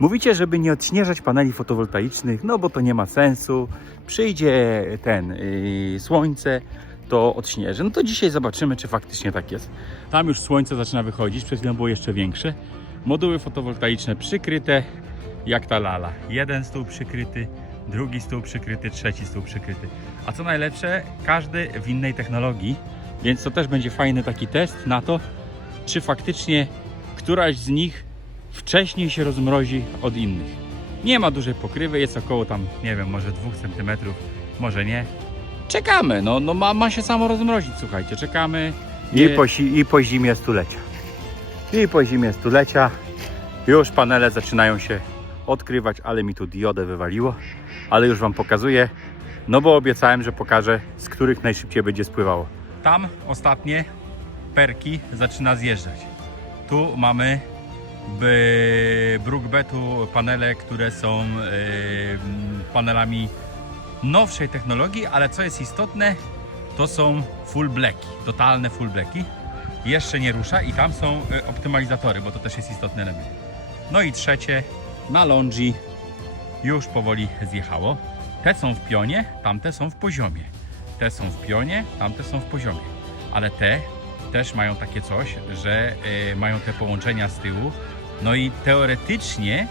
Mówicie, żeby nie odśnieżać paneli fotowoltaicznych, no bo to nie ma sensu. Przyjdzie ten yy, słońce, to odśnieży. No to dzisiaj zobaczymy, czy faktycznie tak jest. Tam już słońce zaczyna wychodzić, przed chwilą było jeszcze większe. Moduły fotowoltaiczne przykryte, jak ta lala. Jeden stół przykryty, drugi stół przykryty, trzeci stół przykryty. A co najlepsze, każdy w innej technologii, więc to też będzie fajny taki test na to, czy faktycznie któraś z nich wcześniej się rozmrozi od innych. Nie ma dużej pokrywy, jest około tam, nie wiem, może 2 cm, może nie. Czekamy, no, no ma, ma się samo rozmrozić, słuchajcie, czekamy. I po, si- I po zimie stulecia. I po zimie stulecia już panele zaczynają się odkrywać, ale mi tu diodę wywaliło. Ale już Wam pokazuję, no bo obiecałem, że pokażę, z których najszybciej będzie spływało. Tam ostatnie perki zaczyna zjeżdżać. Tu mamy Brookbetu panele, które są e, panelami nowszej technologii, ale co jest istotne, to są full blacki, totalne full blacki. Jeszcze nie rusza i tam są e, optymalizatory, bo to też jest istotny element. No i trzecie, na Longi już powoli zjechało. Te są w pionie, tamte są w poziomie. Te są w pionie, tamte są w poziomie. Ale te też mają takie coś, że e, mają te połączenia z tyłu. No i teoretycznie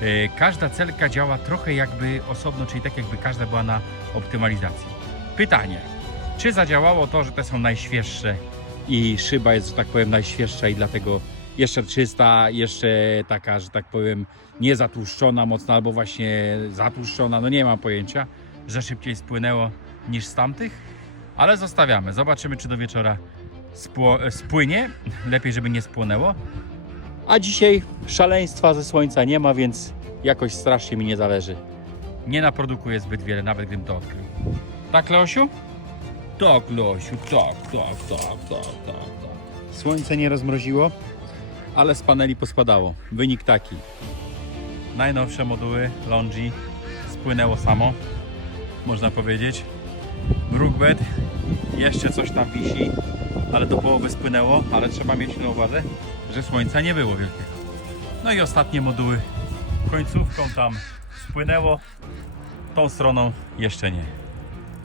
e, każda celka działa trochę jakby osobno, czyli tak jakby każda była na optymalizacji. Pytanie, czy zadziałało to, że te są najświeższe i szyba jest, że tak powiem, najświeższa i dlatego jeszcze czysta, jeszcze taka, że tak powiem, nie zatłuszczona mocno, albo właśnie zatłuszczona, no nie mam pojęcia, że szybciej spłynęło niż z tamtych, ale zostawiamy. Zobaczymy, czy do wieczora spło- spłynie. Lepiej, żeby nie spłonęło. A dzisiaj szaleństwa ze słońca nie ma, więc jakoś strasznie mi nie zależy. Nie naprodukuję zbyt wiele, nawet gdybym to odkrył. Tak, Leosiu? Tak, Leosiu, tak, tak, tak, tak, tak, tak. Słońce nie rozmroziło, ale z paneli pospadało. Wynik taki. Najnowsze moduły Longi spłynęło samo, można powiedzieć. Brookbed jeszcze coś tam wisi, ale do połowy spłynęło, ale trzeba mieć na uwadze, że słońca nie było wielkiego. No i ostatnie moduły końcówką tam spłynęło, tą stroną jeszcze nie.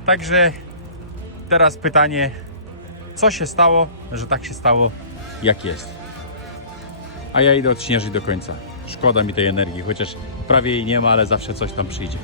Także teraz pytanie, co się stało, że tak się stało, jak jest. A ja idę odśnieżyć do końca. Szkoda mi tej energii, chociaż prawie jej nie ma, ale zawsze coś tam przyjdzie.